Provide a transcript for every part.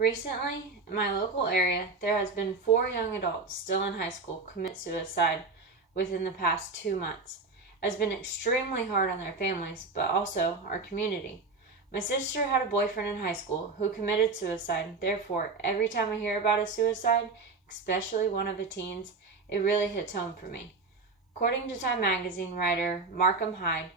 Recently, in my local area, there has been 4 young adults still in high school commit suicide within the past 2 months. It has been extremely hard on their families, but also our community. My sister had a boyfriend in high school who committed suicide. Therefore, every time I hear about a suicide, especially one of a teen's, it really hits home for me. According to Time magazine writer Markham Hyde,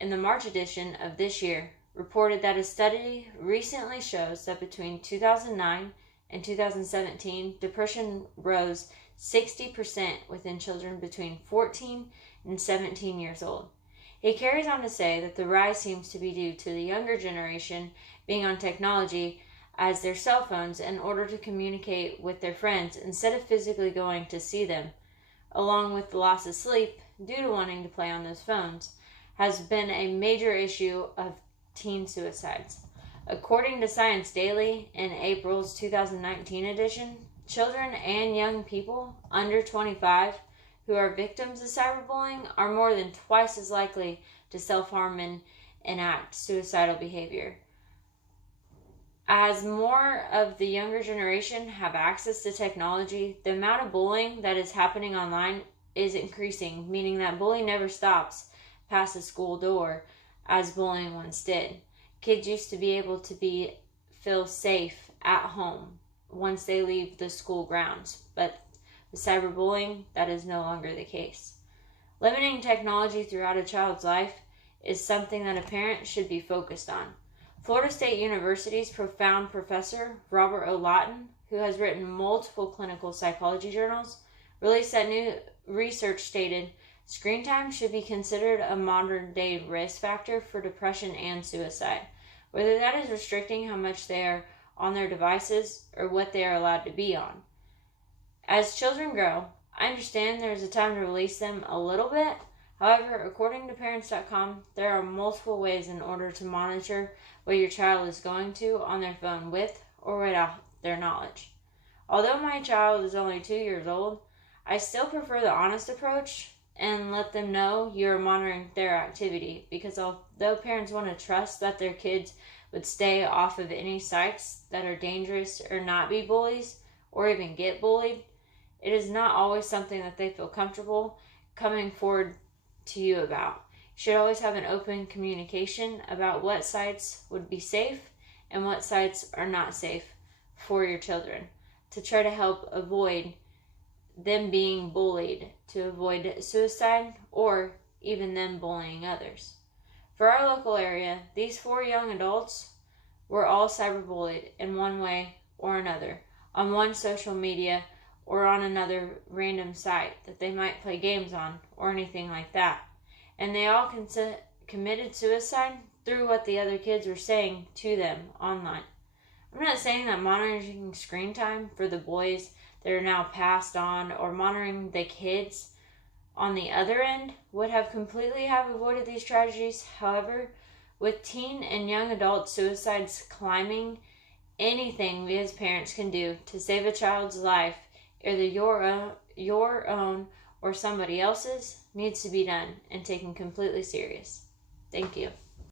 in the March edition of this year, reported that a study recently shows that between 2009 and 2017, depression rose 60% within children between 14 and 17 years old. He carries on to say that the rise seems to be due to the younger generation being on technology as their cell phones in order to communicate with their friends instead of physically going to see them, along with the loss of sleep due to wanting to play on those phones, has been a major issue of teen suicides. According to Science Daily in April's 2019 edition, children and young people under 25 who are victims of cyberbullying are more than twice as likely to self-harm and enact suicidal behavior. As more of the younger generation have access to technology, the amount of bullying that is happening online is increasing, meaning that bullying never stops past the school door as bullying once did. Kids used to be able to feel safe at home once they leave the school grounds, but with cyberbullying, that is no longer the case. Limiting technology throughout a child's life is something that a parent should be focused on. Florida State University's profound professor, Robert O. Lawton, who has written multiple clinical psychology journals, released that new research stated screen time should be considered a modern-day risk factor for depression and suicide, whether that is restricting how much they are on their devices or what they are allowed to be on. As children grow, I understand there is a time to release them a little bit. However, according to Parents.com, there are multiple ways in order to monitor what your child is going to on their phone with or without their knowledge. Although my child is only 2 years old, I still prefer the honest approach and let them know you're monitoring their activity, because although parents want to trust that their kids would stay off of any sites that are dangerous or not be bullies or even get bullied, it is not always something that they feel comfortable coming forward to you about. You should always have an open communication about what sites would be safe and what sites are not safe for your children to try to help avoid them being bullied, to avoid suicide or even them bullying others. For our local area, these 4 young adults were all cyberbullied in one way or another, on one social media or on another random site that they might play games on or anything like that. And they all committed suicide through what the other kids were saying to them online. I'm not saying that monitoring screen time for the boys that are now passed on or monitoring the kids on the other end would have completely avoided these tragedies. However, with teen and young adult suicides climbing, anything we as parents can do to save a child's life, either your own or somebody else's, needs to be done and taken completely serious. Thank you.